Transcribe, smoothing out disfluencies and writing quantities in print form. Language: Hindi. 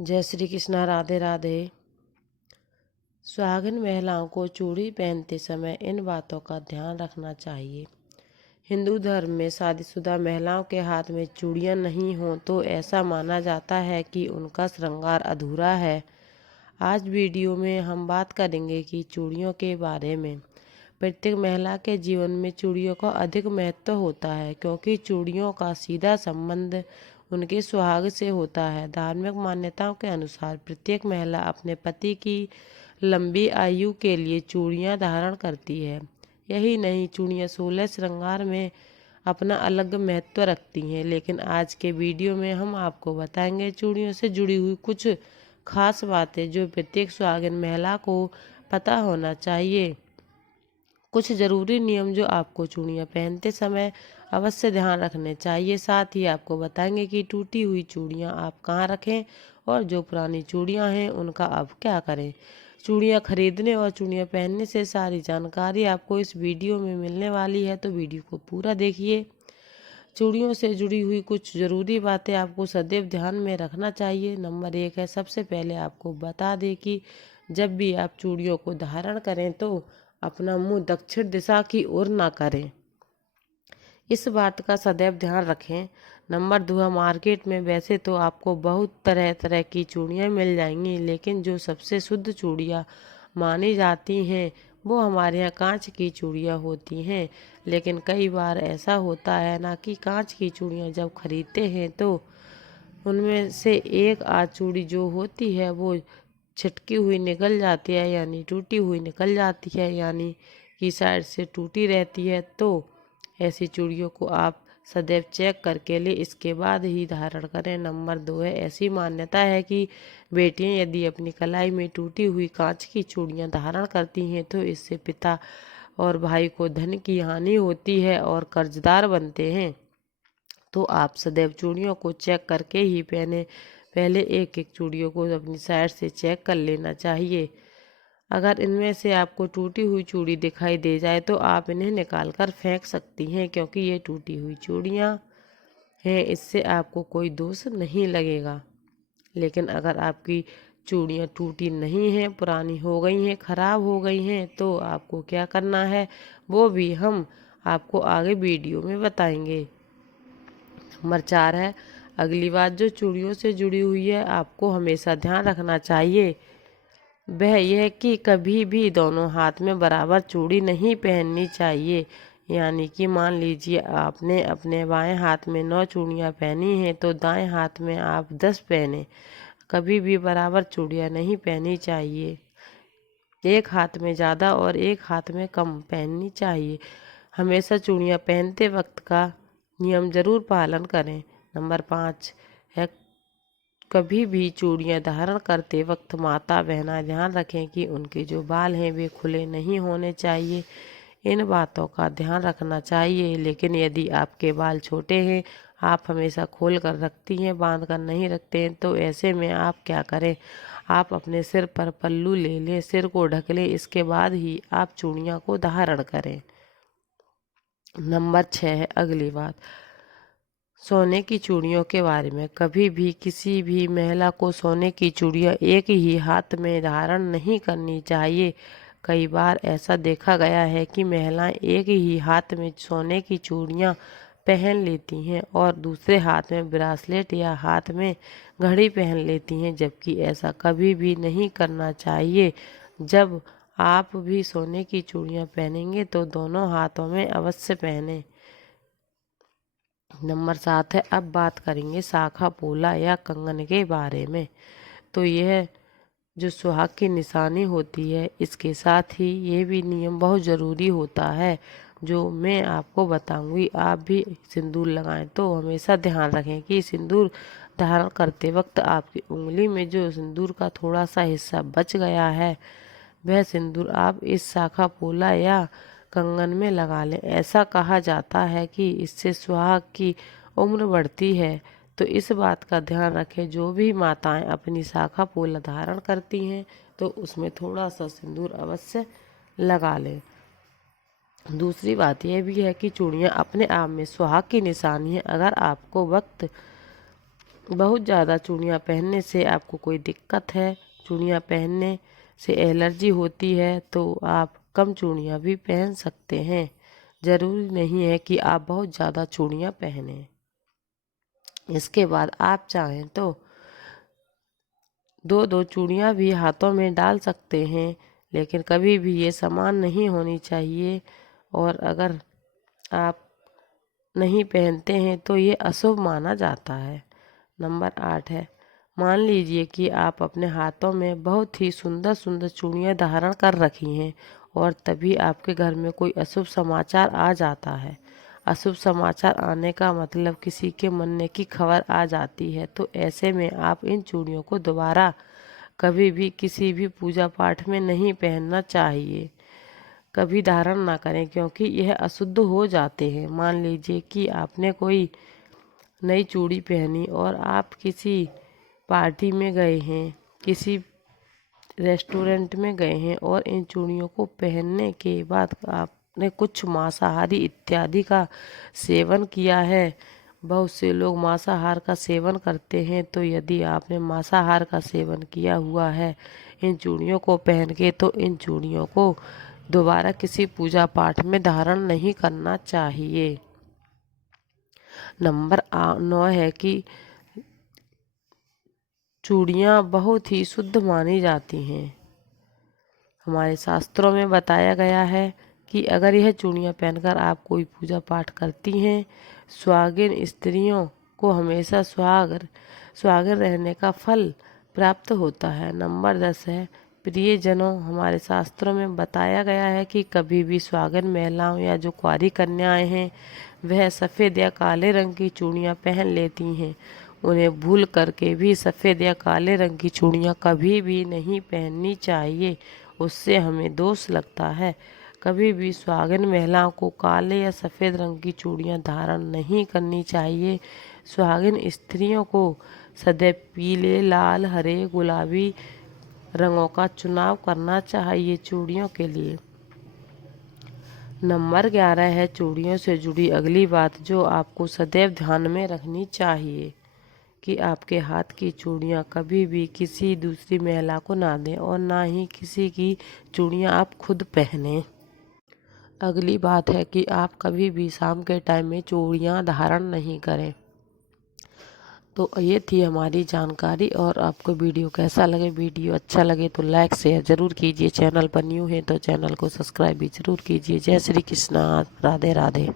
जय श्री कृष्णा। राधे राधे। सुहागिन महिलाओं को चूड़ी पहनते समय इन बातों का ध्यान रखना चाहिए। हिंदू धर्म में शादीशुदा महिलाओं के हाथ में चूड़ियां नहीं हों तो ऐसा माना जाता है कि उनका श्रृंगार अधूरा है। आज वीडियो में हम बात करेंगे कि चूड़ियों के बारे में। प्रत्येक महिला के जीवन में चूड़ियों का अधिक महत्व होता है क्योंकि चूड़ियों का सीधा संबंध उनके सुहाग से होता है। धार्मिक मान्यताओं के अनुसार प्रत्येक महिला अपने पति की लंबी आयु के लिए चूड़ियां धारण करती है। यही नहीं, चूड़ियां 16 श्रृंगार में अपना अलग महत्व रखती हैं। लेकिन आज के वीडियो में हम आपको बताएंगे चूड़ियों से जुड़ी हुई कुछ खास बातें जो प्रत्येक सुहागिन महिला को पता होना चाहिए। कुछ ज़रूरी नियम जो आपको चूड़ियाँ पहनते समय अवश्य ध्यान रखने चाहिए। साथ ही आपको बताएंगे कि टूटी हुई चूड़ियाँ आप कहाँ रखें और जो पुरानी चूड़ियाँ हैं उनका आप क्या करें। चूड़ियाँ खरीदने और चूड़ियाँ पहनने से सारी जानकारी आपको इस वीडियो में मिलने वाली है, तो वीडियो को पूरा देखिए। चूड़ियों से जुड़ी हुई कुछ ज़रूरी बातें आपको सदैव ध्यान में रखना चाहिए। नंबर 1 है, सबसे पहले आपको बता दें कि जब भी आप चूड़ियों को धारण करें तो अपना मुंह दक्षिण दिशा की ओर ना करें। इस बात का सदैव ध्यान रखें। नंबर 2 है, मार्केट में वैसे तो आपको बहुत तरह तरह की चूड़ियाँ मिल जाएंगी, लेकिन जो सबसे शुद्ध चूड़ियाँ मानी जाती हैं वो हमारे यहाँ कांच की चूड़ियाँ होती हैं। लेकिन कई बार ऐसा होता है ना कि कांच की चूड़ियाँ जब खरीदते हैं तो उनमें से एक आध चूड़ी जो होती है वो छिटकी हुई निकल जाती है, यानी टूटी हुई निकल जाती है, यानी कि साइड से टूटी रहती है। तो ऐसी चूड़ियों को आप सदैव चेक करके ले, इसके बाद ही धारण करें। नंबर 2 है, ऐसी मान्यता है कि बेटियां यदि अपनी कलाई में टूटी हुई कांच की चूड़ियां धारण करती हैं तो इससे पिता और भाई को धन की हानि होती है और कर्जदार बनते हैं। तो आप सदैव चूड़ियों को चेक करके ही पहने। पहले एक एक चूड़ियों को अपनी साइड से चेक कर लेना चाहिए। अगर इनमें से आपको टूटी हुई चूड़ी दिखाई दे जाए तो आप इन्हें निकाल कर फेंक सकती हैं, क्योंकि ये टूटी हुई चूड़ियाँ हैं, इससे आपको कोई दोष नहीं लगेगा। लेकिन अगर आपकी चूड़ियाँ टूटी नहीं हैं, पुरानी हो गई हैं, खराब हो गई हैं, तो आपको क्या करना है वो भी हम आपको आगे वीडियो में बताएंगे। नंबर 4 है, अगली बात जो चूड़ियों से जुड़ी हुई है आपको हमेशा ध्यान रखना चाहिए वह यह कि कभी भी दोनों हाथ में बराबर चूड़ी नहीं पहननी चाहिए। यानी कि मान लीजिए आपने अपने बाएं हाथ में 9 चूड़ियाँ पहनी हैं तो दाएं हाथ में आप 10 पहने। कभी भी बराबर चूड़ियाँ नहीं पहननी चाहिए। एक हाथ में ज़्यादा और एक हाथ में कम पहननी चाहिए। हमेशा चूड़ियाँ पहनते वक्त का नियम जरूर पालन करें। नंबर 5 है, कभी भी चूड़ियाँ धारण करते वक्त माता बहना ध्यान रखें कि उनके जो बाल हैं वे खुले नहीं होने चाहिए। इन बातों का ध्यान रखना चाहिए। लेकिन यदि आपके बाल छोटे हैं, आप हमेशा खोल कर रखती हैं, बांध कर नहीं रखते हैं, तो ऐसे में आप क्या करें, आप अपने सिर पर पल्लू ले लें, सिर को ढक लें, इसके बाद ही आप चूड़ियाँ को धारण करें। नंबर 6 है, अगली बात सोने की चूड़ियों के बारे में। कभी भी किसी भी महिला को सोने की चूड़ियाँ एक ही हाथ में धारण नहीं करनी चाहिए। कई बार ऐसा देखा गया है कि महिलाएं एक ही हाथ में सोने की चूड़ियाँ पहन लेती हैं और दूसरे हाथ में ब्रासलेट या हाथ में घड़ी पहन लेती हैं, जबकि ऐसा कभी भी नहीं करना चाहिए। जब आप भी सोने की चूड़ियाँ पहनेंगे तो दोनों हाथों में अवश्य पहनें। नंबर 7 है, अब बात करेंगे शाखा पोला या कंगन के बारे में। तो यह जो सुहाग की निशानी होती है, इसके साथ ही ये भी नियम बहुत ज़रूरी होता है जो मैं आपको बताऊंगी। आप भी सिंदूर लगाएं तो हमेशा ध्यान रखें कि सिंदूर धारण करते वक्त आपकी उंगली में जो सिंदूर का थोड़ा सा हिस्सा बच गया है वह सिंदूर आप इस शाखा पोला या कंगन में लगा लें। ऐसा कहा जाता है कि इससे सुहाग की उम्र बढ़ती है। तो इस बात का ध्यान रखें, जो भी माताएं अपनी शाखा पोला धारण करती हैं तो उसमें थोड़ा सा सिंदूर अवश्य लगा लें। दूसरी बात यह भी है कि चूड़ियाँ अपने आप में सुहाग की निशानी है। अगर आपको वक्त बहुत ज़्यादा चूड़ियाँ पहनने से आपको कोई दिक्कत है, चूड़ियाँ पहनने से एलर्जी होती है, तो आप कम चूड़ियाँ भी पहन सकते हैं। ज़रूरी नहीं है कि आप बहुत ज़्यादा चूड़ियाँ पहनें। इसके बाद आप चाहें तो दो दो चूड़ियाँ भी हाथों में डाल सकते हैं, लेकिन कभी भी ये समान नहीं होनी चाहिए। और अगर आप नहीं पहनते हैं तो ये अशुभ माना जाता है। नंबर 8 है, मान लीजिए कि आप अपने हाथों में बहुत ही सुंदर सुंदर चूड़ियाँ धारण कर रखी हैं और तभी आपके घर में कोई अशुभ समाचार आ जाता है। अशुभ समाचार आने का मतलब किसी के मरने की खबर आ जाती है, तो ऐसे में आप इन चूड़ियों को दोबारा कभी भी किसी भी पूजा पाठ में नहीं पहनना चाहिए। कभी धारण ना करें, क्योंकि यह अशुद्ध हो जाते हैं। मान लीजिए कि आपने कोई नई चूड़ी पहनी और आप किसी पार्टी में गए हैं, किसी रेस्टोरेंट में गए हैं और इन चूड़ियों को पहनने के बाद आपने कुछ मांसाहारी इत्यादि का सेवन किया है। बहुत से लोग मांसाहार का सेवन करते हैं, तो यदि आपने मांसाहार का सेवन किया हुआ है इन चूड़ियों को पहन के, तो इन चूड़ियों को दोबारा किसी पूजा पाठ में धारण नहीं करना चाहिए। नंबर 9 है कि चूड़ियाँ बहुत ही शुद्ध मानी जाती हैं। हमारे शास्त्रों में बताया गया है कि अगर यह चूड़ियाँ पहनकर आप कोई पूजा पाठ करती हैं, सुहागिन स्त्रियों को हमेशा सुहागिन रहने का फल प्राप्त होता है। नंबर 10 है, प्रियजनों, हमारे शास्त्रों में बताया गया है कि कभी भी सुहागिन महिलाओं या जो कुंवारी कन्याएं हैं वह सफ़ेद या काले रंग की चूड़ियाँ पहन लेती हैं। उन्हें भूल करके भी सफ़ेद या काले रंग की चूड़ियाँ कभी भी नहीं पहननी चाहिए, उससे हमें दोष लगता है। कभी भी सुहागिन महिलाओं को काले या सफ़ेद रंग की चूड़ियाँ धारण नहीं करनी चाहिए। सुहागिन स्त्रियों को सदैव पीले, लाल, हरे, गुलाबी रंगों का चुनाव करना चाहिए चूड़ियों के लिए। नंबर 11 है, चूड़ियों से जुड़ी अगली बात जो आपको सदैव ध्यान में रखनी चाहिए कि आपके हाथ की चूड़ियाँ कभी भी किसी दूसरी महिला को ना दें और ना ही किसी की चूड़ियाँ आप खुद पहनें। अगली बात है कि आप कभी भी शाम के टाइम में चूड़ियाँ धारण नहीं करें। तो ये थी हमारी जानकारी। और आपको वीडियो कैसा लगे, वीडियो अच्छा लगे तो लाइक शेयर ज़रूर कीजिए। चैनल पर न्यू है तो चैनल को सब्सक्राइब भी ज़रूर कीजिए। जय श्री कृष्णा, राधे राधे।